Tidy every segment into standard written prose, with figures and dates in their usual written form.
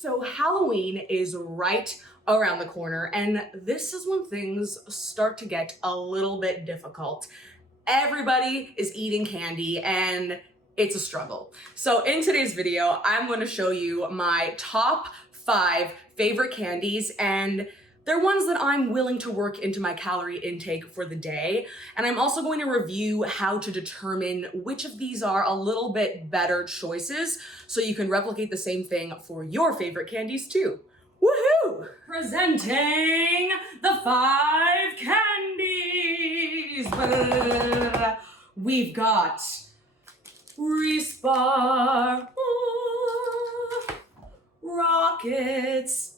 So Halloween is right around the corner, and this is when things start to get a little bit difficult. Everybody is eating candy and it's a struggle. So in today's video, I'm going to show you my top 5 favorite candies, and they're ones that I'm willing to work into my calorie intake for the day. And I'm also going to review how to determine which of these are a little bit better choices so you can replicate the same thing for your favorite candies too. Woohoo! Presenting the 5 candies. We've got Reeses bar, Rockets,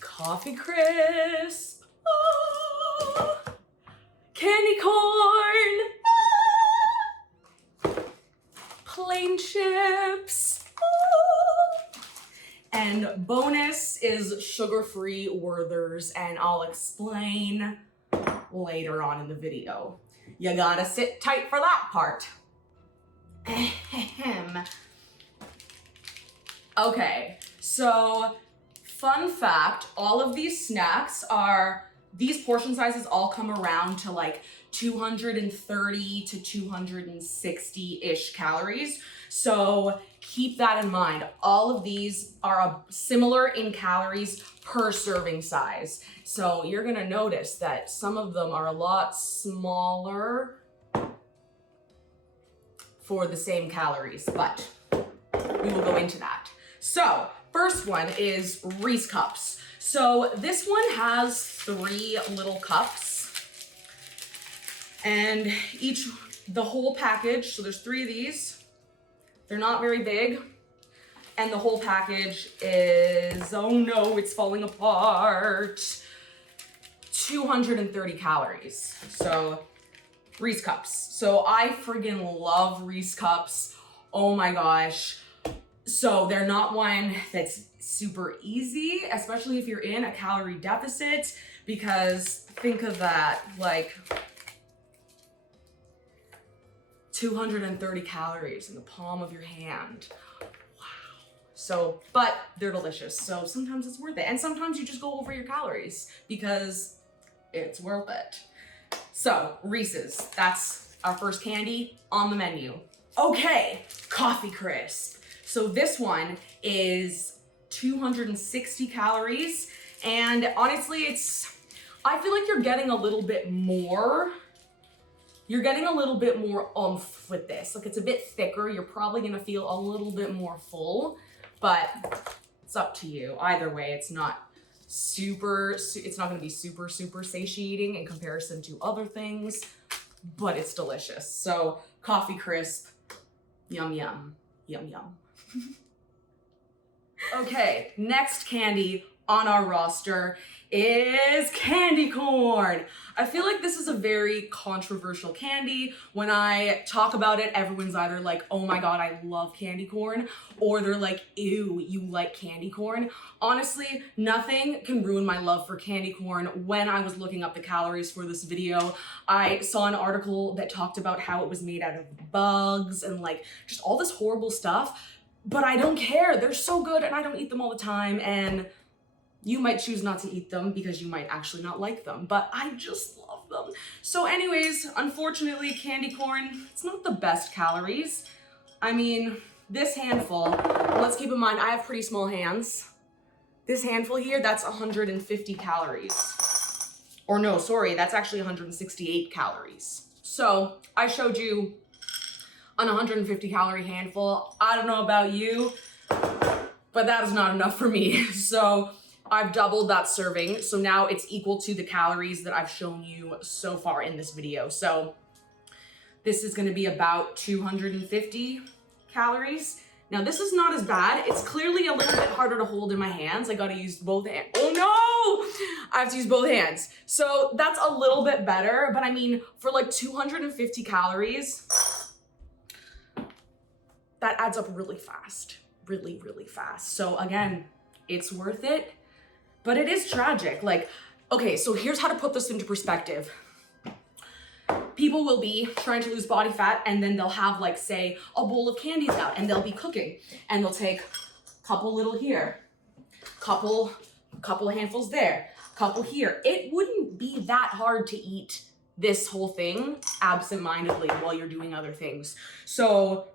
Coffee Crisp, candy corn, plain chips, and bonus is sugar-free Werthers, and I'll explain later on in the video. You gotta sit tight for that part. Okay, so fun fact, all of these snacks these portion sizes all come around to like 230 to 260-ish calories. So keep that in mind. All of these are similar in calories per serving size. So you're gonna notice that some of them are a lot smaller for the same calories, but we will go into that. So first one is Reese cups. So this one has 3 little cups, and the whole package, so there's 3 of these. They're not very big, and the whole package is, oh no, it's falling apart, 230 calories. So Reese cups. So I friggin' love Reese cups. Oh my gosh. So they're not one that's super easy, especially if you're in a calorie deficit, because think of that, like 230 calories in the palm of your hand. Wow. So, but they're delicious. So sometimes it's worth it. And sometimes you just go over your calories because it's worth it. So Reese's, that's our first candy on the menu. Okay, Coffee Crisp. So this one is 260 calories, and honestly, I feel like you're getting a little bit more. You're getting a little bit more oomph with this. Like, it's a bit thicker. You're probably gonna feel a little bit more full, but it's up to you. Either way, it's not gonna be super satiating in comparison to other things, but it's delicious. So Coffee Crisp, yum, yum, yum, yum. Okay, next candy on our roster is candy corn. I feel like this is a very controversial candy. When I talk about it, everyone's either like, oh my God, I love candy corn, or they're like, ew, you like candy corn. Honestly, nothing can ruin my love for candy corn. When I was looking up the calories for this video, I saw an article that talked about how it was made out of bugs and like just all this horrible stuff. But I don't care. They're so good, and I don't eat them all the time, and you might choose not to eat them because you might actually not like them, but I just love them. So anyways, unfortunately, candy corn, it's not the best calories. I mean, this handful, let's keep in mind, I have pretty small hands. This handful here, that's 150 calories. Or no, sorry, that's actually 168 calories. So I showed you an 150 calorie handful. I don't know about you, but that is not enough for me. So I've doubled that serving. So now it's equal to the calories that I've shown you so far in this video. So this is gonna be about 250 calories. Now this is not as bad. It's clearly a little bit harder to hold in my hands. I gotta use both hands. Oh no! I have to use both hands. So that's a little bit better, but I mean, for like 250 calories, that adds up really fast, really fast. So again, it's worth it, but it is tragic. Like, okay, so here's how to put this into perspective. people will be trying to lose body fat and then they'll have like, say, a bowl of candies out and they'll be cooking and they'll take a couple little here, couple of handfuls there, couple here. It wouldn't be that hard to eat this whole thing absent-mindedly while you're doing other things. So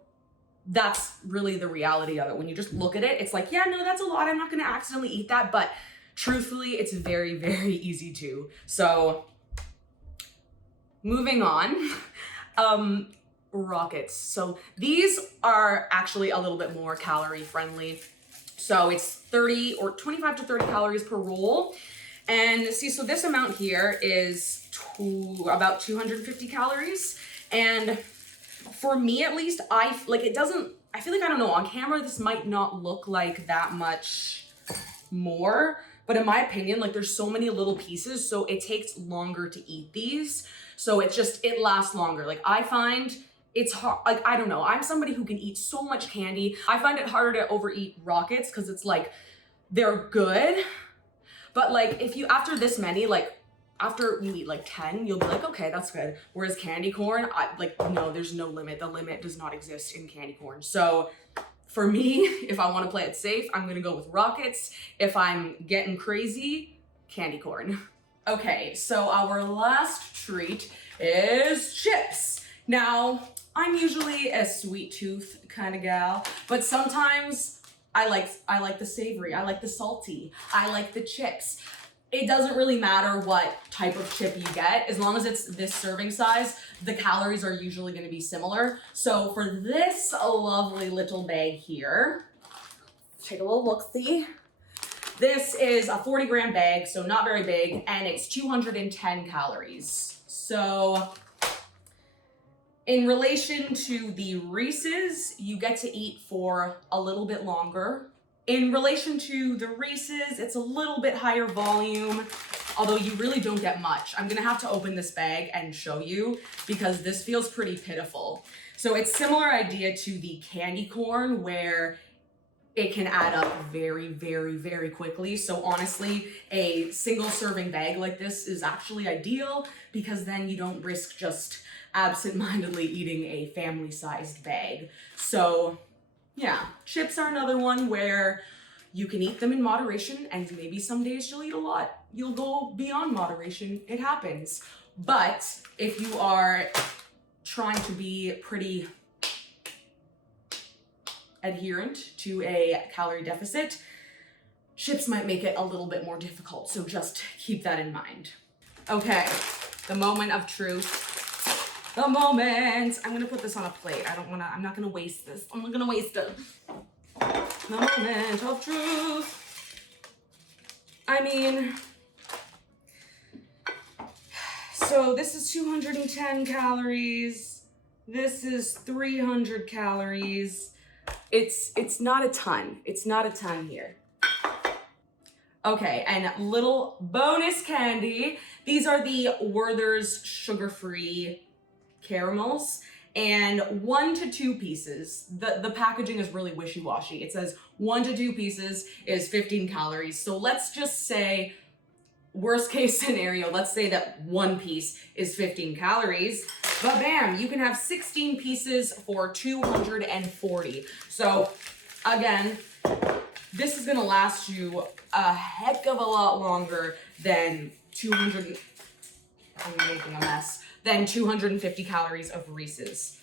that's really the reality of it. When you just look at it, it's like, yeah, no, that's a lot. I'm not gonna accidentally eat that, but truthfully, it's very, very easy to. So moving on, rockets. So these are actually a little bit more calorie friendly. So it's 30 or 25 to 30 calories per roll. And see, so this amount here is about 250 calories. And for me, at least, I feel like, I don't know, on camera, this might not look like that much more, but in my opinion, like there's so many little pieces, so it takes longer to eat these. So it lasts longer. Like I find it's hard, like, I don't know, I'm somebody who can eat so much candy. I find it harder to overeat rockets because it's like, they're good, but like if you, after this many, like after you eat like 10, you'll be like, okay, that's good. Whereas candy corn, no, there's no limit. The limit does not exist in candy corn. So for me, if I want to play it safe, I'm gonna go with rockets. If I'm getting crazy, candy corn. Okay, so our last treat is chips. Now, I'm usually a sweet tooth kind of gal, but sometimes I like the savory, I like the salty, I like the chips. It doesn't really matter what type of chip you get, as long as it's this serving size, the calories are usually gonna be similar. So for this lovely little bag here, take a little look-see. This is a 40-gram bag, so not very big, and it's 210 calories. So in relation to the Reeses, you get to eat for a little bit longer. In relation to the Reeses, it's a little bit higher volume, although you really don't get much. I'm gonna have to open this bag and show you because this feels pretty pitiful. So it's similar idea to the candy corn where it can add up very, very, very quickly. So honestly, a single serving bag like this is actually ideal because then you don't risk just absent-mindedly eating a family-sized bag. So yeah, chips are another one where you can eat them in moderation and maybe some days you'll eat a lot. You'll go beyond moderation, it happens. But if you are trying to be pretty adherent to a calorie deficit, chips might make it a little bit more difficult, so just keep that in mind. Okay, the moment of truth. The moment. I'm gonna put this on a plate. I'm not gonna waste this. I'm not gonna waste it. The moment of truth. I mean, so this is 210 calories. This is 300 calories. It's not a ton. It's not a ton here. Okay, and little bonus candy. These are the Werther's sugar-free caramels, and 1 to 2 pieces. The packaging is really wishy-washy. It says 1 to 2 pieces is 15 calories. So let's just say, worst case scenario, let's say that 1 piece is 15 calories, but bam, you can have 16 pieces for 240. So again, this is gonna last you a heck of a lot longer than 200, I'm making a mess, than 250 calories of Reese's.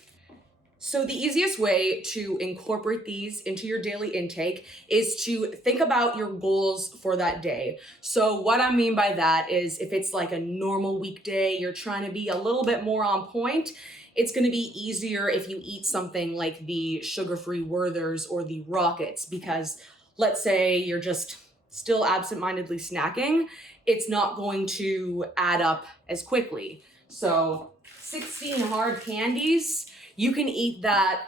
So the easiest way to incorporate these into your daily intake is to think about your goals for that day. So what I mean by that is if it's like a normal weekday, you're trying to be a little bit more on point, it's gonna be easier if you eat something like the sugar-free Werther's or the Rockets, because let's say you're just still absent-mindedly snacking, it's not going to add up as quickly. So 16 hard candies, you can eat that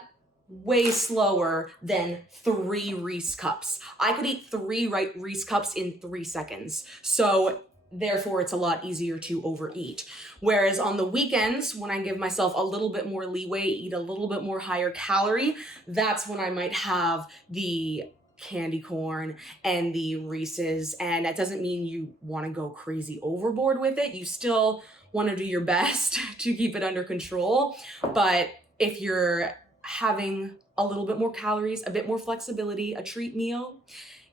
way slower than 3 Reese cups. I could eat 3 Reese cups in 3 seconds. So therefore it's a lot easier to overeat. Whereas on the weekends, when I give myself a little bit more leeway, eat a little bit more higher calorie, that's when I might have the candy corn and the Reese's. And that doesn't mean you want to go crazy overboard with it. You still want to do your best to keep it under control. But if you're having a little bit more calories, a bit more flexibility, a treat meal,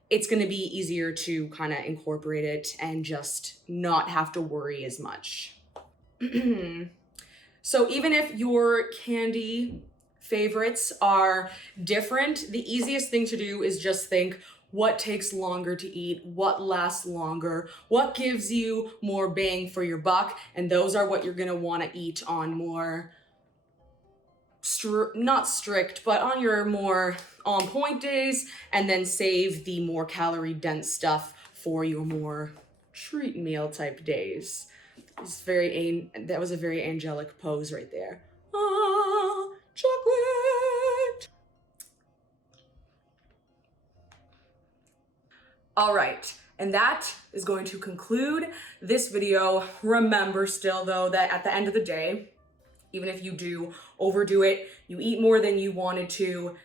it's going to be easier to kind of incorporate it and just not have to worry as much. So even if your candy favorites are different, the easiest thing to do is just think, what takes longer to eat, what lasts longer, what gives you more bang for your buck, and those are what you're gonna wanna eat on more, not strict, but on your more on point days, and then save the more calorie dense stuff for your more treat meal type days. That was a very angelic pose right there. Ah, chocolate. All right, and that is going to conclude this video. Remember still though that at the end of the day, even if you do overdo it, you eat more than you wanted to,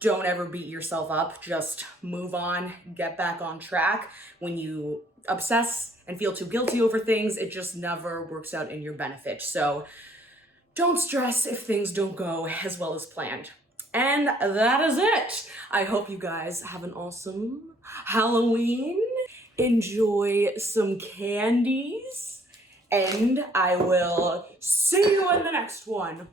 don't ever beat yourself up. Just move on, get back on track. When you obsess and feel too guilty over things, it just never works out in your benefit. So don't stress if things don't go as well as planned. And that is it. I hope you guys have an awesome Halloween. Enjoy some candies, and I will see you in the next one.